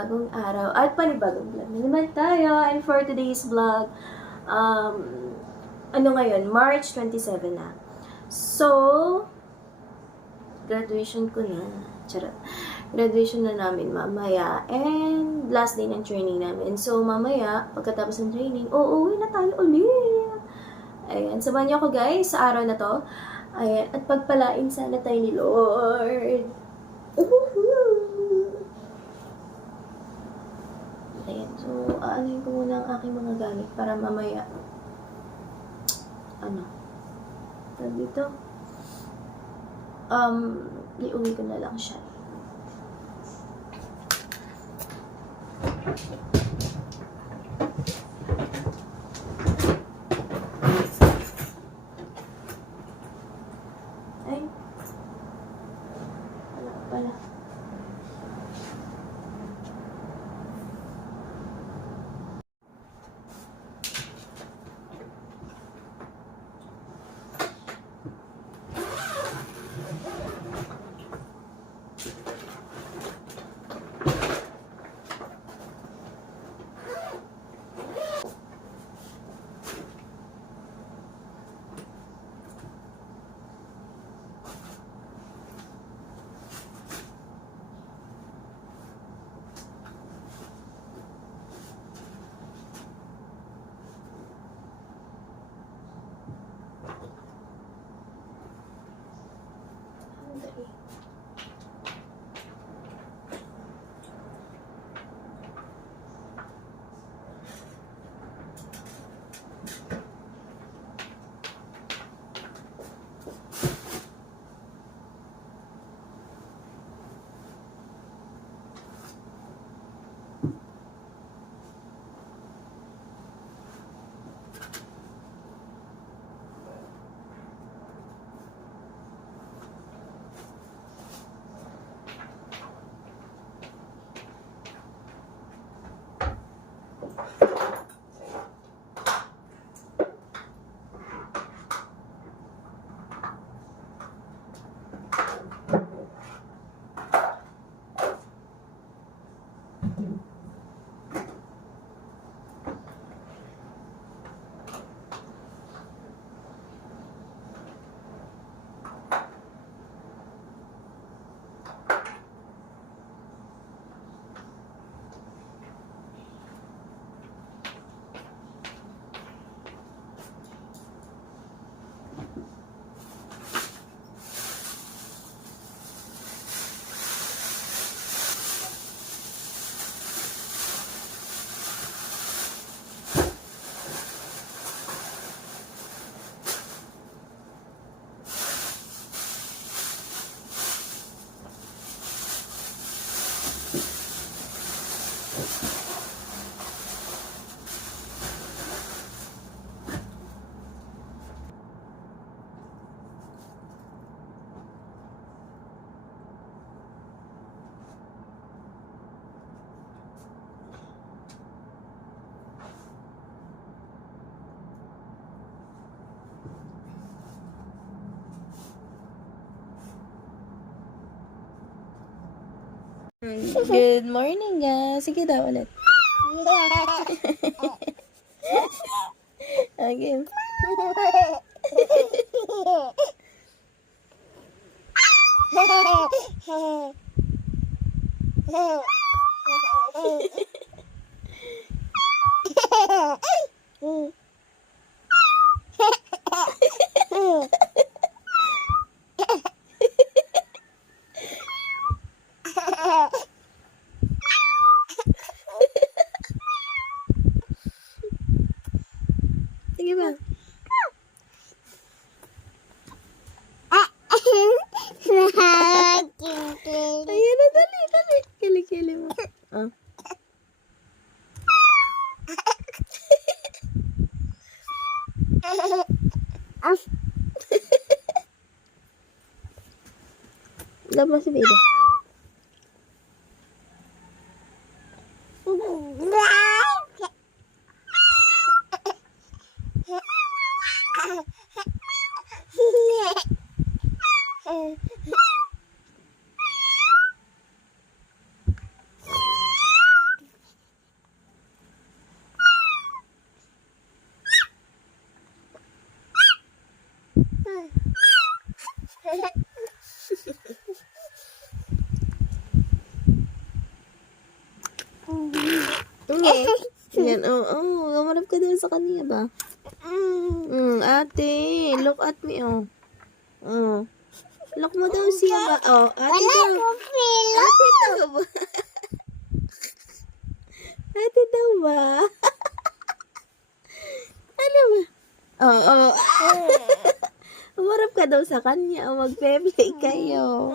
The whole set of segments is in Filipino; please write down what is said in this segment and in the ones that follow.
panibagong araw at panibagong vlog na naman tayo. And for today's vlog, ngayon? March 27 na. So, graduation ko na. Charot. Graduation na namin mamaya. And last day ng training namin. So, mamaya, pagkatapos ng training, uuwi na tayo ulit. Ayan. Samahan niyo ako guys sa araw na to. Ayan. At pagpalain sana tayo ni Lord. Ayan. So, aanayin ko muna ang aking mga gamit para mamaya dito iuwi ko na lang siya. Ay, wala pala. Good morning, guys. Sige daw ulit. Again. Sige ba? Ayan na, dali. Kili-kili mo. Oh. Labas si baby. Yan, Kamarap ka daw sa kanya ba? Ate, look at me, Look mo daw siya ba? Ate daw. Ate daw ba? Ate daw ba? Ano ba? Umarap ka daw sa kanya. Magpe-play kayo.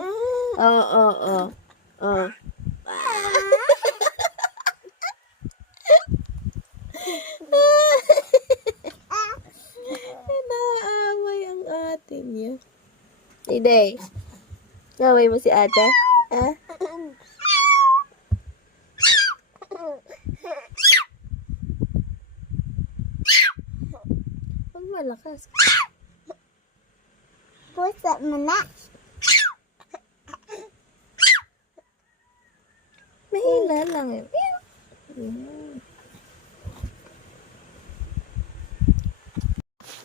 Naaway ang ate niya. Ide, naway mo si ate? Ha? Huwag malakas. Pusa mo na. Mahina lang eh.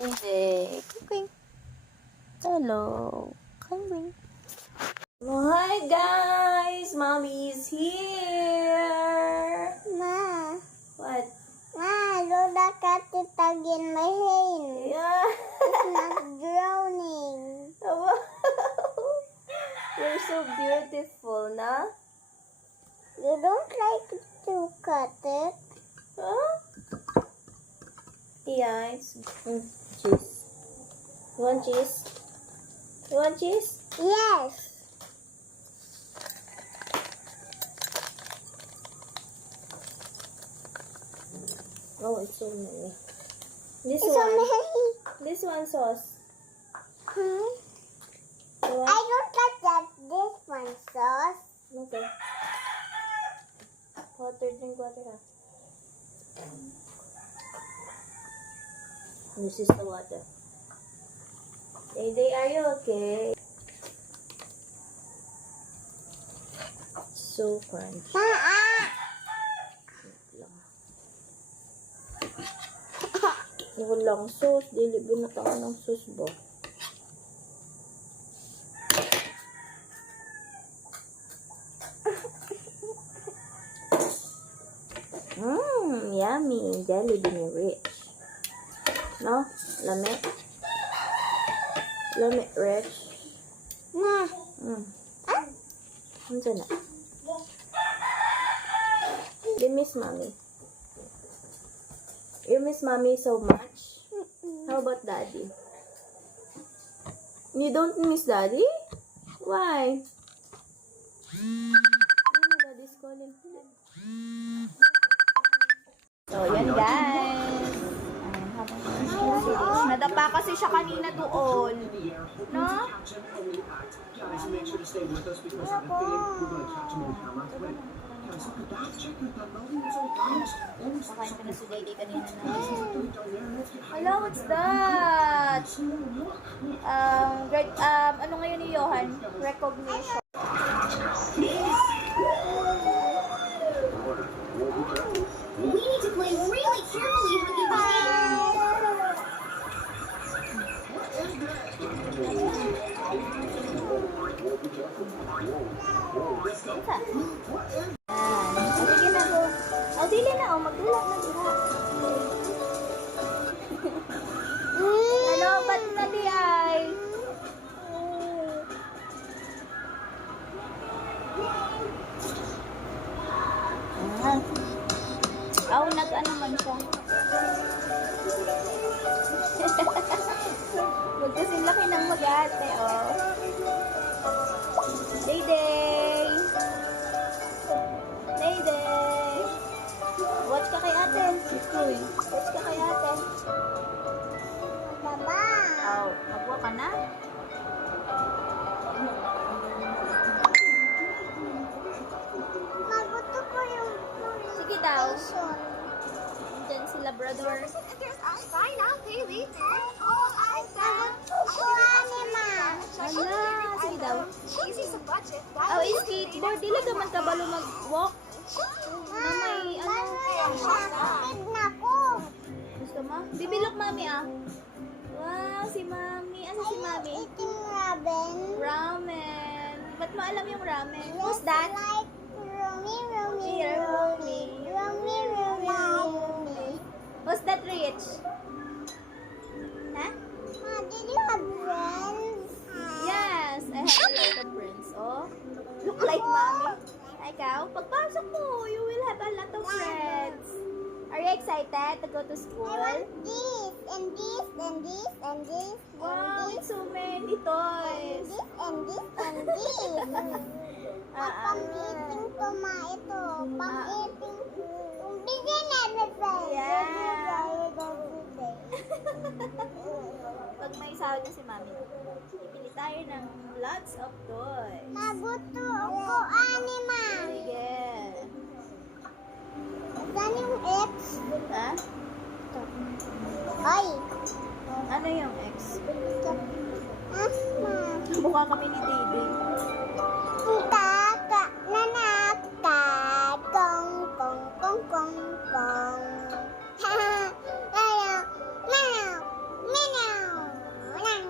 Ide, cooking. Hello. Coming. Oh, hi guys! Mommy's here! Ma. What? Ma, Lola katitagin my hand. Yeah! It's not drowning. You're so beautiful, na? You don't like to cut it? Huh? Yeah, it's cheese. You want cheese? You want cheese? Yes. Oh, it's so many. This It's so one. many. This one sauce. Hmm? You I want? don't like that. This one sauce. Okay. Water, drink water ha. This is the water. Day, are you okay? So crunchy. Walang sauce. Dili binata ng sauce ba? Yummy. Jelly bean rich. No? Lami. Lami rich. Ma. Ano na? You miss mommy. You miss mommy so much? How about daddy? You don't miss daddy? Why? Daddy's calling. So, yan guys. Nadapa kasi siya kanina doon. No? Pakain ka na si Lady kanina na. Hello, what's that? Ano ngayon ni Johan? Recognition. We need to play really carefully, Huggy Wuggy. Sige na go. Dili na. Magdulak na diha. Hello, ba't na di ay? Nag-ano man siya. Huwag kasi laki ng mag-ate, Day-day! Day-day! Watch ka kay ate. Watch ka kay ate. Mama. Magwa ka na? Magusto ko yung Sige daw. station. Diyan sila, brother. Buy now, pay later. All items. Ani, ma. Hala, sige daw. Easy sa budget. Skateboard. Dili ka man kabalo mag-walk. Na may ano. Bakit na ko? Gusto mo? Bibilok mami Wow, si mami. Ano si mami? Eating Robin. alam yung ramen. Who's that? Like Romy, Romy, Here, Romy. Romy, Romy. Who's that, Rich? Huh? Did you have friends? Yes, I have a lot of friends. Oh, look like mommy. Ikaw, pagpasok mo, you will have a lot of friends. Are you excited to go to I school? want this and this and this and this Wow, and it's this so many and toys. this and this and this. Pang-eating ko ma ito. Pang-eating. Bigyan na everything. Yeah. Everyday. Pag may sahod na si mami, bibili tayo ng lots of toys. Naguto ako, anima. Sige. Saan yung X? Ha? Ay. Ano yung X? Asma. Mukha kami ni Dede. Kaka, nanaka, kong, kong, kong, kong, kong. Ayaw, meow, meow, nang,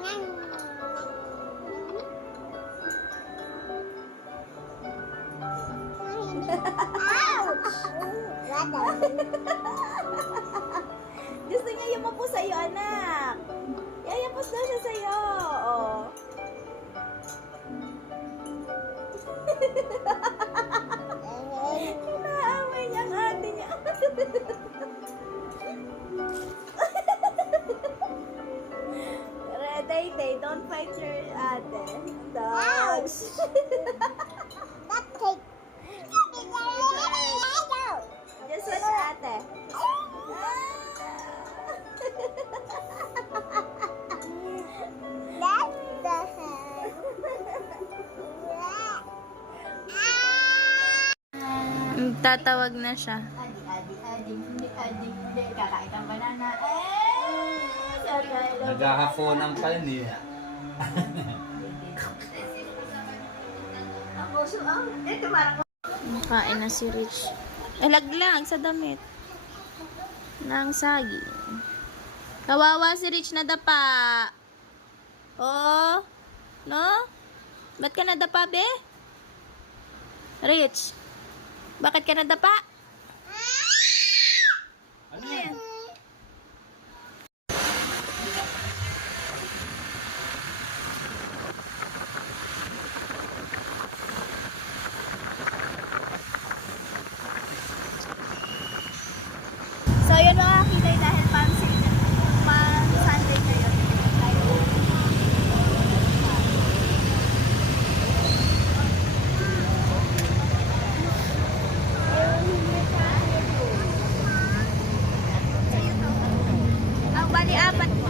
nang, Ouch! Radal. Gusto niya yumapos sa'yo, anak. Yayapos daw siya sa'yo. Oh. Inaaway niya ang ate niya. Day, don't fight your ate. Dogs. That cake. Just watch ate. That's the head. Tatawag na siya. Hindi. Kakain ng banana. Naghahaponan pa yun eh. Makain na si Rich. Laglag sa damit. Nang saging. Kawawa si Rich na dapa. Oh. No? Ba't ka nadapa, be? Rich. Bakit ka nadapa? Ano yan? So, yun mga kilay dahil Sunday ngayon. Ang bali apat po.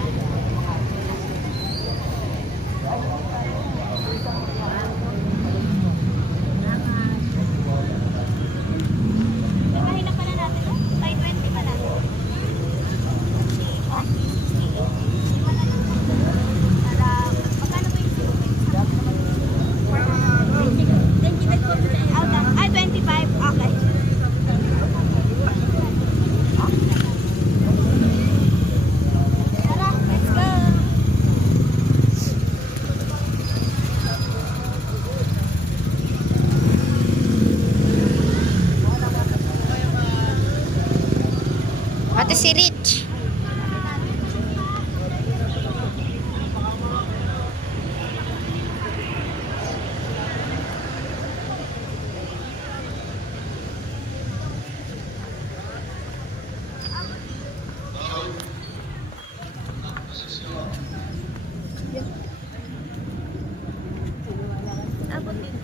Pinahin na pala natin, no? 520 pa natin. Ah, 25. Okay. Tara, let's go. Ate si Rich. Abot din.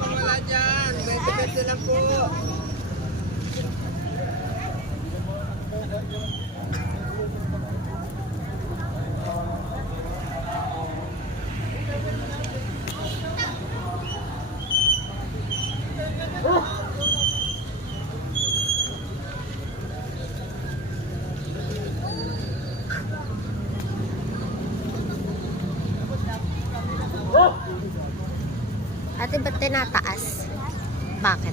Wala dyan. 20 lang po. Ate, ba't tinataas? Bakit?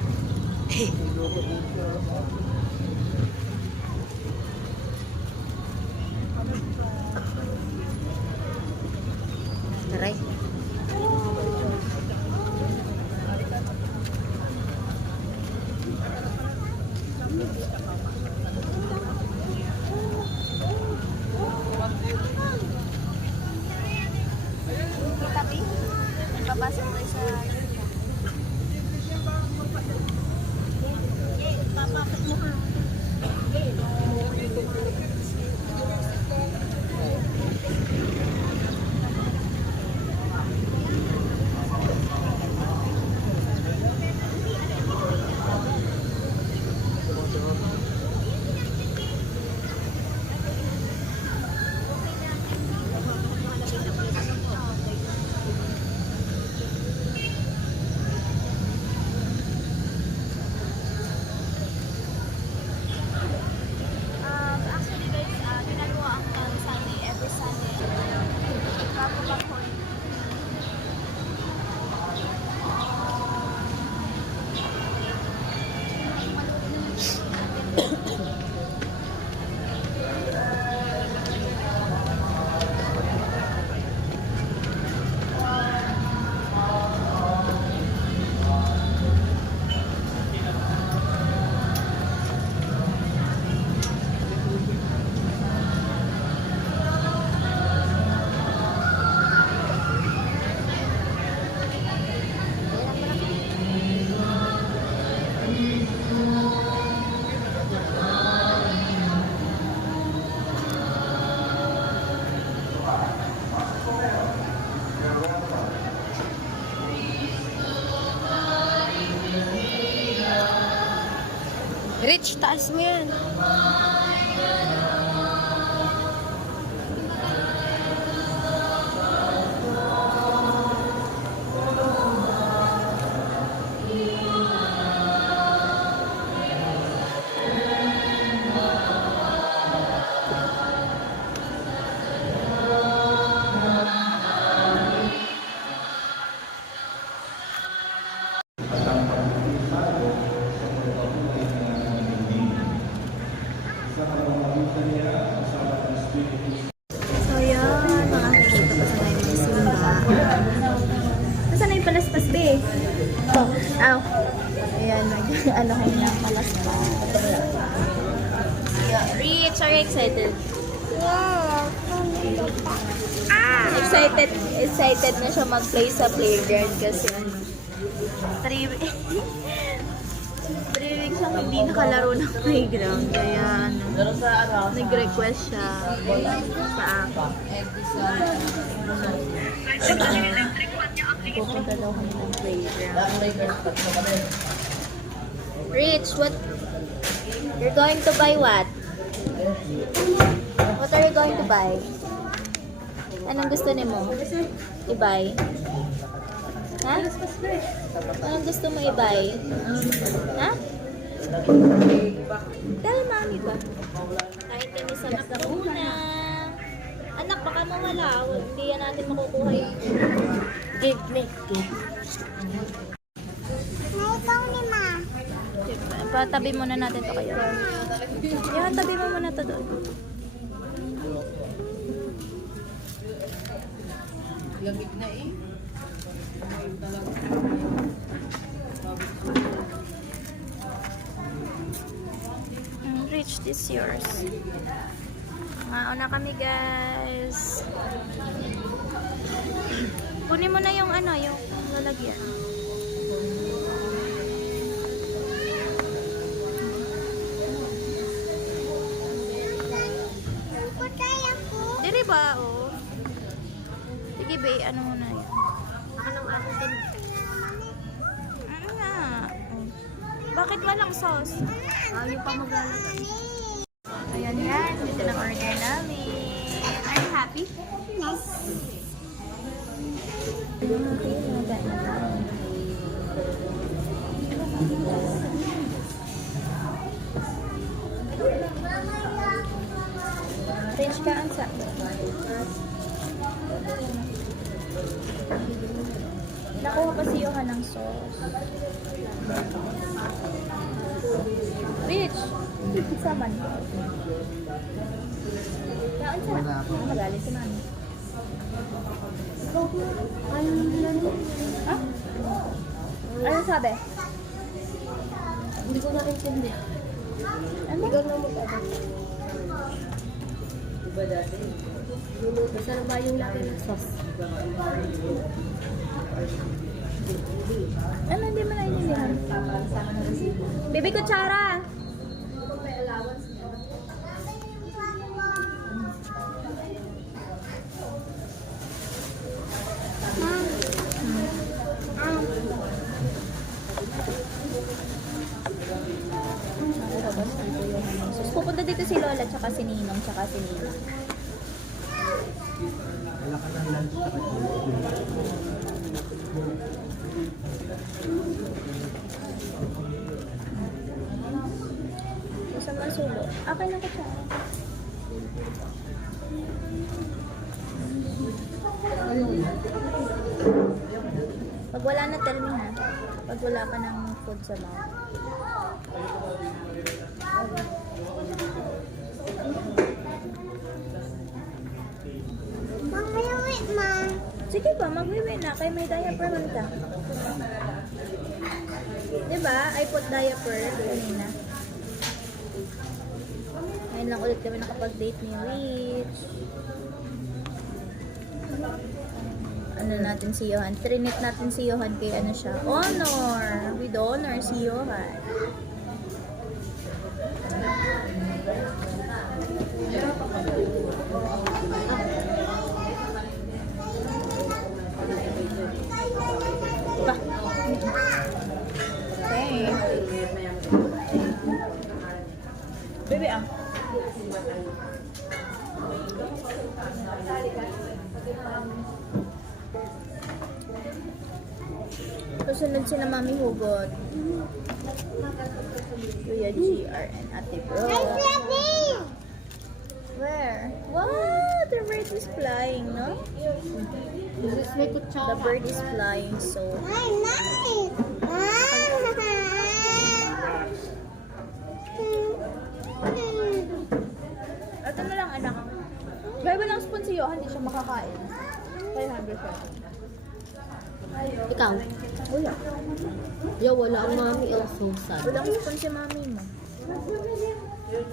Aray. Tapi, papasok tayo sa... Papasok mo ha. Actually guys, ginagawa ang Sunday, every Sunday. Bago mag-hold. Rich, taas mo yan. So yun, mga kakita pa sa namin ni Simba. Nasaan na yung palaspas, be? Oh, ow. Ayan, ano kayo na palaspas. Rich, are you excited? Excited na siya mag-play sa playground kasi 3 weeks siyang hindi nakalaro ng playground. Kaya nag-request siya sa akin. Pupunta daw kami ng playground. Rich, what? You're going to buy what? What are you going to buy? Anong gusto ni mo? I-buy? Ha? Anong gusto mo i-buy? Ha? Tell mommy ba? Kahit kami sa makaruna. Anak, baka mawala. Hindi yan natin makukuha yung gig. Ikaw ni Ma. Patabi muna natin to kayo. Yan, tabi mo muna to doon. Lamig na eh. Rich, this yours. Mauna kami, guys. Kunin mo na yung ano, yung lalagyan. Kutay ako. Diri ba, oh? Sige, be, ano mo na yan? Anong akin? Ano nga? Bakit walang sauce? Ayaw pa maglalagay. Ayan yan, dito na order namin. Are you happy? Yes. Rich ka ang sa. Nakuha pa si Johan ng sauce. Rich! Saman. Kaon sa. Magaling si mami. Ayaw nila niya. Ah? Ano sabi? Hindi ko naintindihan. Ano? Ikaw na mag-abot. Luluto. Saan ba yung laki ng sauce? Ano, hindi mo naiintindihan? Baby kutsara! Pupunta dito si Lola, tsaka si Ninong, tsaka si Nina. Gusto mo ang sulo? Akin na kutsara. Pag wala na, tell me ha. Pag wala ka ng food sa mouth. Mamaya, ma. Sige ba, mag-wiwi na. Kaya may diaper man ka. Diba? I put diaper kanina. Ngayon lang ulit kami nakapag-date ni Rich. Ano natin si Johan? Trinit natin si Johan kay ano siya? Honor! With honor si Johan. Pa. Okay. Baby ah. Susunod si na Mami Hugot. Kuya GR and Ate Bro. Where? Wow! The bird is flying, no? This is may The kutsara. bird is flying, so... Ay, nice. Ito na lang, anak. Gaya ba ng spoon si Johan? Hindi siya makakain. 500 siya. Ikaw? Wala. Yo, wala ang mami. Oh, so sad. Walang spoon si mami mo.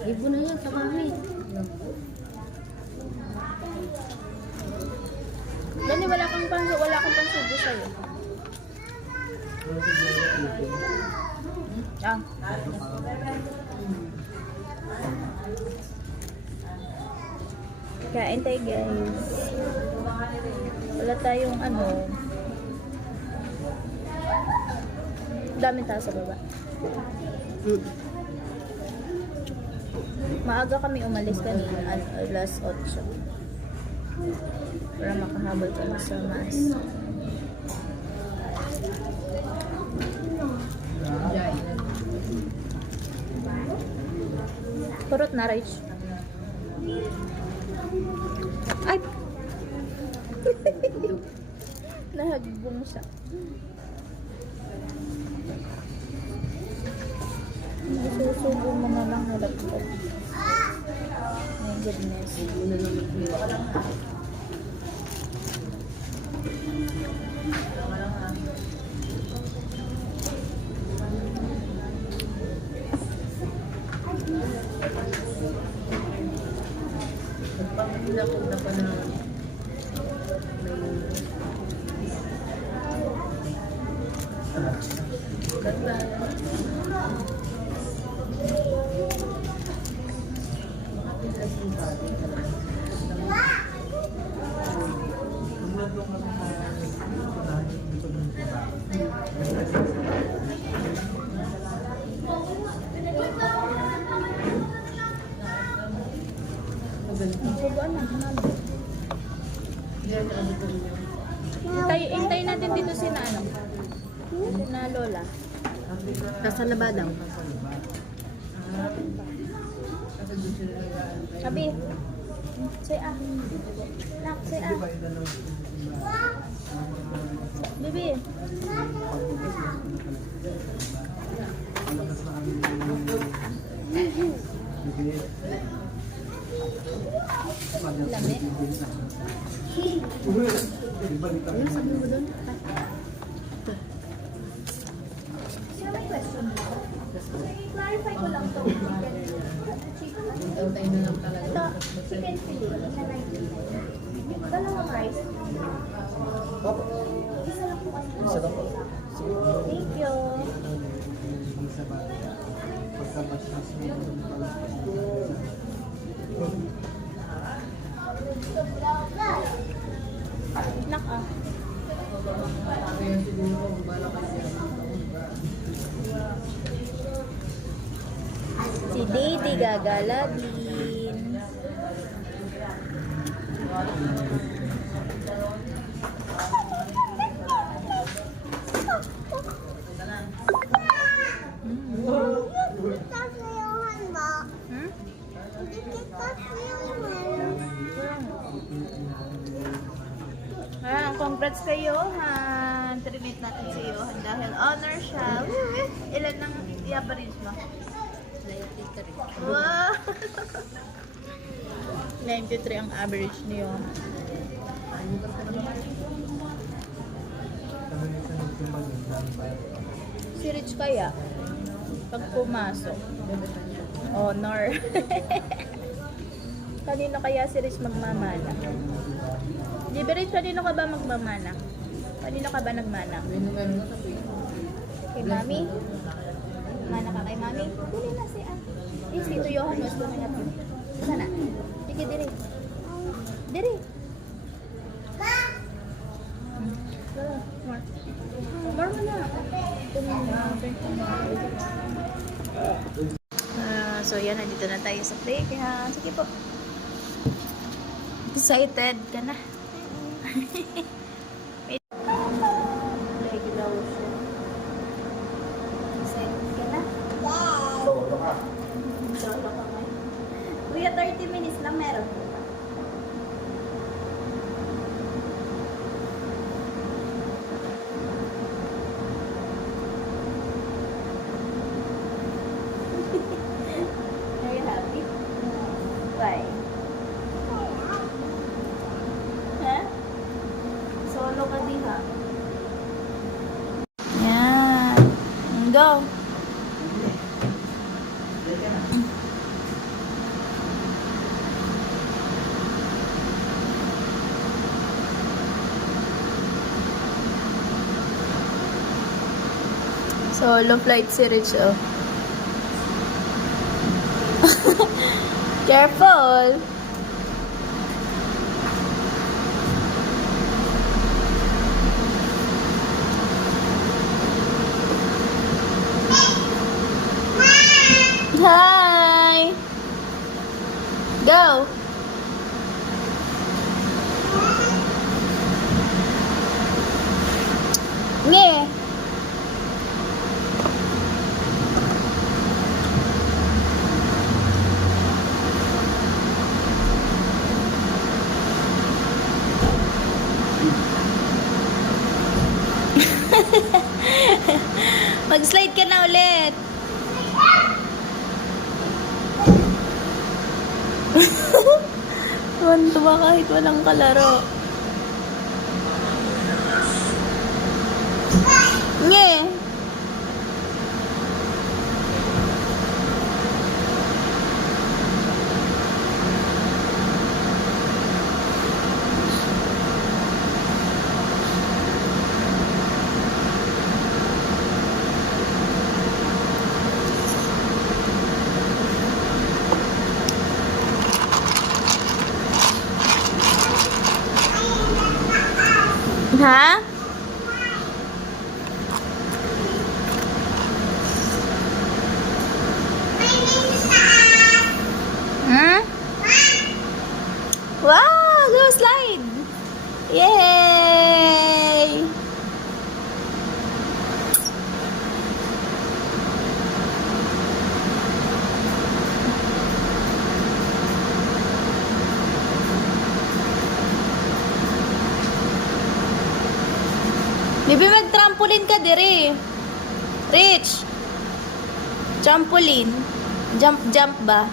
Ibo na yan sa mami. Dani, wala kang pansubo sa'yo. Ah. Kain tayo, guys. Wala tayong ano. Daming tao sa baba. Maaga kami umalis kanina, alas 8. Para makahabol kami sa mas. Kurot na, Rach. Ay! Nahagbong siya. Nasusubo mo na lang na laptop. My goodness. Nagpapagula pa na Subuan na, mami. Hintay natin dito si Nano. Na Lola. Nasa laba daw. Sabi. Say ah. Nak, say ah. Bibi. Lami. Ano sabi mo doon? Sir, may question mo? Clarify ko lang to. Tayo na lang talaga. Ito, chicken fillet na 99. Dalawang rice. Isa lang po kasi. Thank you. Naka. Kaya siguro kung bala kasi Si Didi gagala din. Hmm? Congrats kayo, ha. Trinate natin sa iyo dahil honor siya. Ilan nang i-average mo? 93. Wow! 93 ang average niyo. Si Rich kaya? Pag pumasok. Honor. Kanino kaya si Rich magmamana? Di ba Rich, kanino ka ba magmamana? Kanino ka ba nagmana? Meron na sa tuwing. Kay Mami? Mana ka kay Mami? Dili na si si Tito Johan mas doon na po. Sana. Sige diri. Diri. More mo na. So yan, nandito na tayo sa playground. Sige po. Excited ka na? Playground siya. Excited ka na? Solo ka ngayon. Kuya, 30 minutes lang meron. Are you happy? Why? Ha? Solo ka di ha? Yan. Go. Solo flight si Rich, oh. Careful! Hi! Go! Nge! Mag-slide ka na ulit. Tuwan-tuwa kahit walang kalaro. Nge! Ha? Hmm? Wow! Go slide! Yay! Bibi, mag-trampoline ka dire. Rich. Trampoline. Jump ba?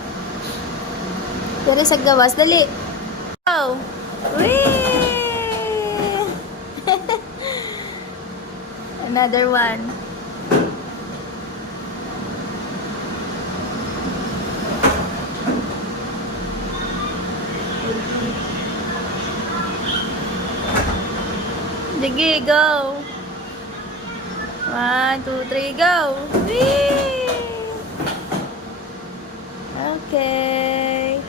Dire sa gawas. Dali. Go. Whee! Another one. Sige, go. 1, 2, 3, go. Whee! Okay.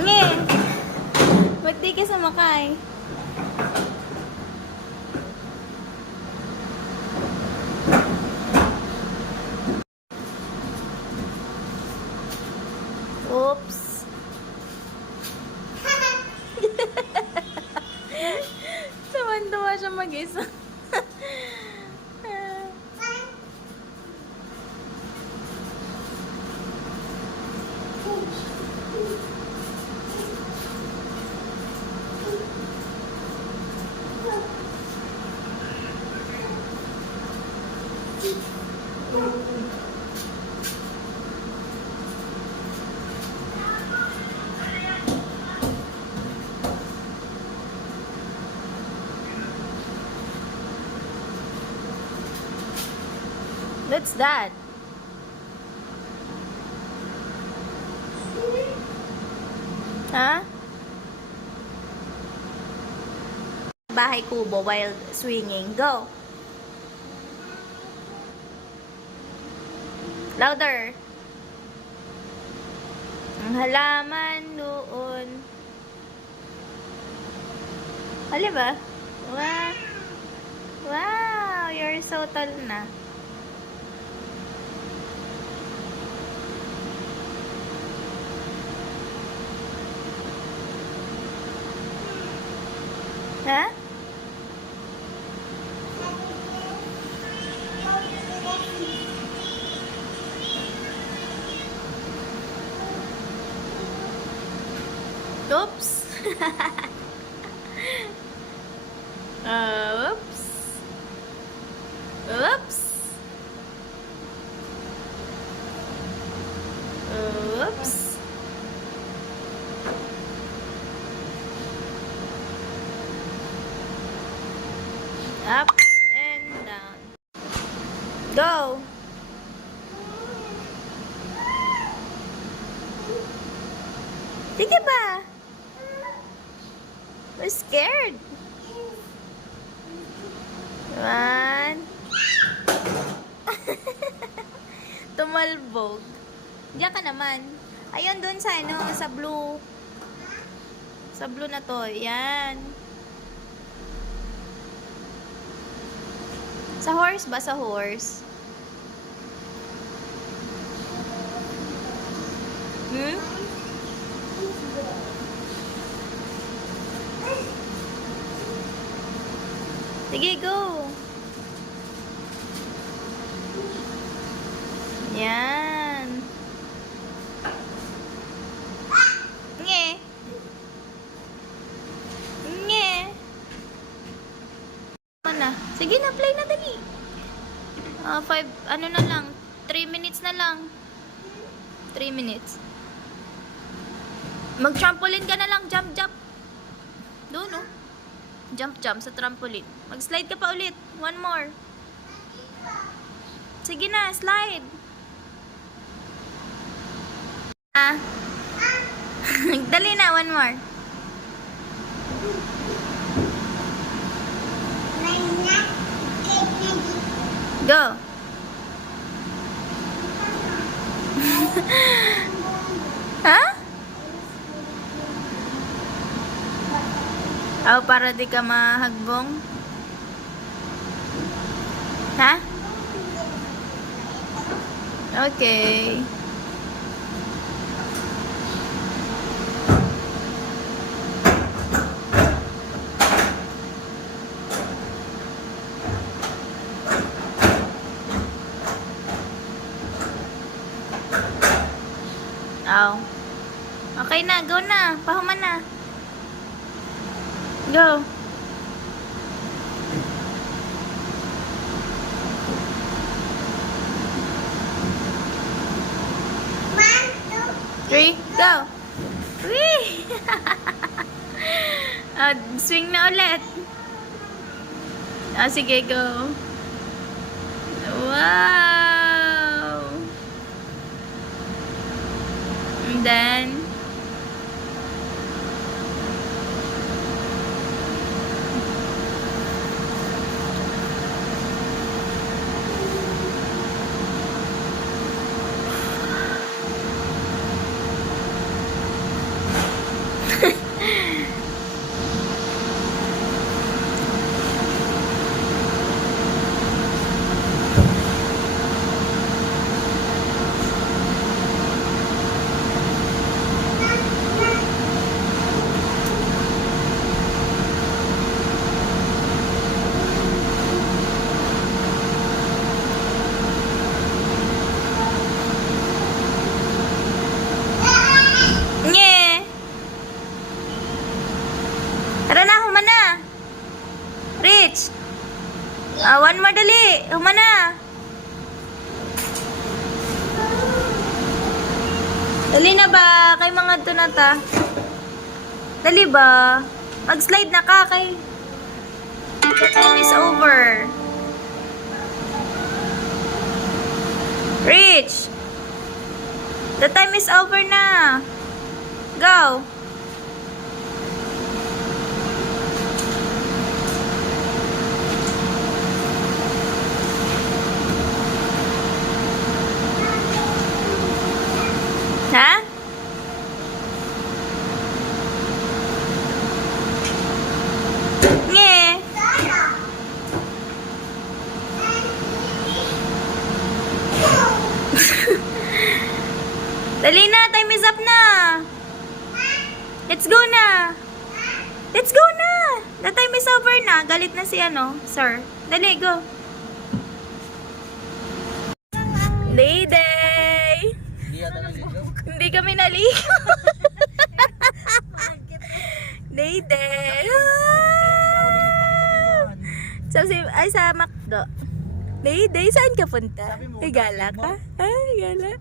Nge. Ba't di ka sumakay? Oops. Tuwan-tuwa siya mag-isa. What's that? Ha? Bahay kubo while swinging. Go. Louder. Ang halaman doon. Hali ba? Wow. Wow, you're so tall na. Ha? Oops. Oops. Oops. Oops. Up and down. Go. Sige ba? We're scared. 1. Tumalbog. Diyan ka naman. Ayun dun sa ano, sa blue. Sa blue na to. Yan. Sa horse ba? Sa horse? Hmm? Sige, go. Yan. Nge. Nge. Na. Sige na, play na dali. 5, ano na lang. 3 minutes na lang. 3 minutes. Mag-trampoline ka na lang. Jump, jump. Doon, no? Jump, jump sa trampoline. Mag-slide ka pa ulit. 1 more. Sige na, slide. Dali na, 1 more. Go. Ha? Oh, para di ka mahagbong? Ha? Okay. Oh. Okay na, go na. Pahuman na. Go. Three, go. Whee! Swing na ulit. Sige, go. Wow! And then, nye! Tara na, humana! Rich! One more dali! Humana! Dali na ba? Kay mga to na ta. Dali ba? Mag-slide na ka kay... The time is over. Rich! The time is over na. Go! Ha? Nge. Dali na, time is up na. Let's go na. Let's go na. The time is over na. Galit na si sir. Dali, go. Lady! Hindi kami naligo. Lady! Sa McDo. Lady, saan ka punta? Ay, gala ka? Ay, gala.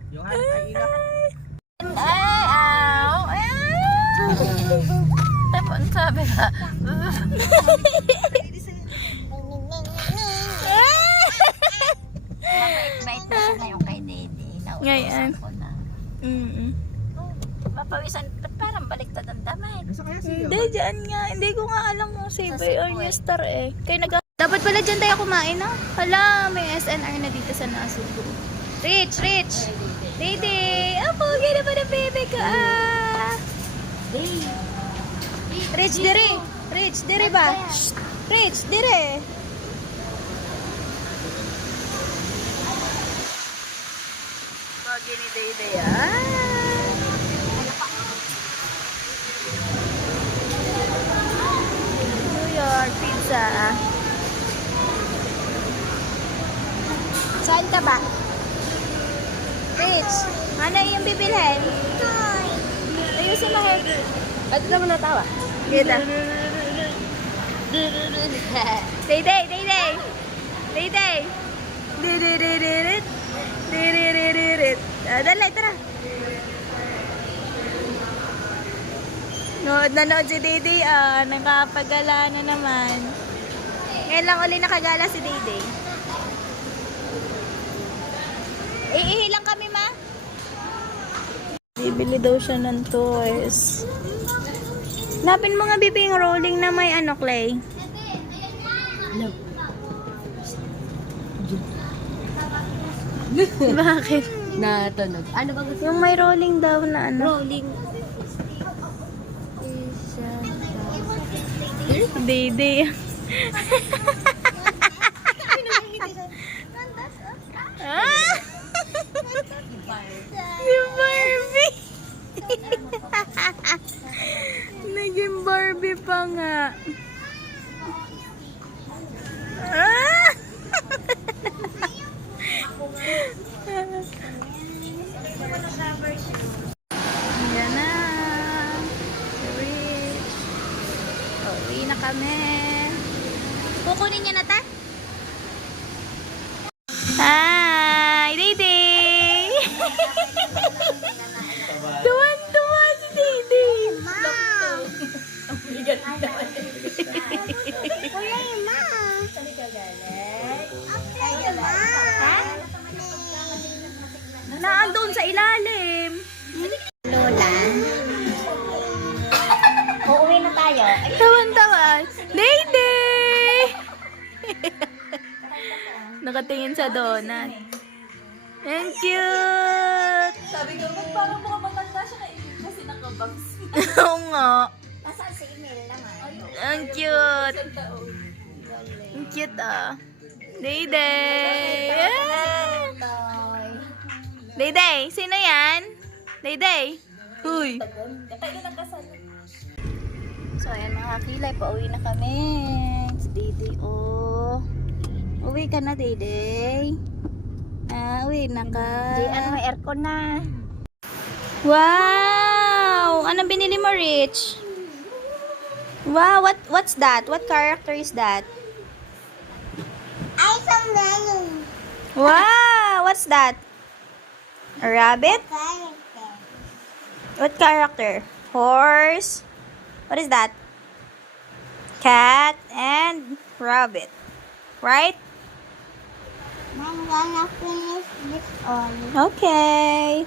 Tapos sabi ka. Mabait na siya ngayon kay Dede. Ngayon. Ko na. Mapawisan, ba't parang baliktad ang damit? Hindi, dyan nga. Hindi ko nga alam mo Savoy or New Star eh. Dapat pala dyan tayo kumain Hala, may SNR na dito sa Nasubo. Rich! Dede! Apo, gina pa na bebe ka Rich, dire ba? Rich, dire! Pogi ni Dede New York pizza. Saan ka ba? Rich, ano yung bibilhin? Ayusin mo hair. Ito naman natawa. Kita. Day. Dali, tara. Nanood si Day. Nakapagala na naman. Ngayon lang uli nakagala si Day. Iihi lang kami, ma. Bibili daw siya ng toys. Lapin mo nga, bibi, yung rolling na may Clay. Bakit? Natunog. Ano ba gusto? Yung may rolling daw na Rolling. Day. Si Barbie. Naging Barbie pa nga. Yan na. Rich. Uwi na Kukunin niya na ta? Hi, Day-Day! Tuwan-tuwa si Day-Day! Kuya Ma. Sali ka galing? Kuya Ma. Ha? Naandun sa ilalim. Lola. Uuwi na tayo. Tawan-tawan. Day-Day! Nakatingin sa donut. Ang cute! Sabi ko, ba't parang mga matanda siya kasi nakabox. Oo nga. Nasaan si email naman? Ang cute. Ang cute ah. Day-Day! Ah! Toy. Day-Day, sino yan? Day-Day? Huy. Kailan ang kasal? So, ayan mga kilay, pauwi na kami. Si Day-Day, oh. Uwi ka na, Day-Day. Ah, uwi na ka. May aircon na. Wow! Anong binili mo, Rich? Wow, what's that? What character is that? Ay, sombrero. Wow! What's that? A rabbit? What character? Horse? What is that? Cat and rabbit. Right? I'm gonna finish this all. Okay.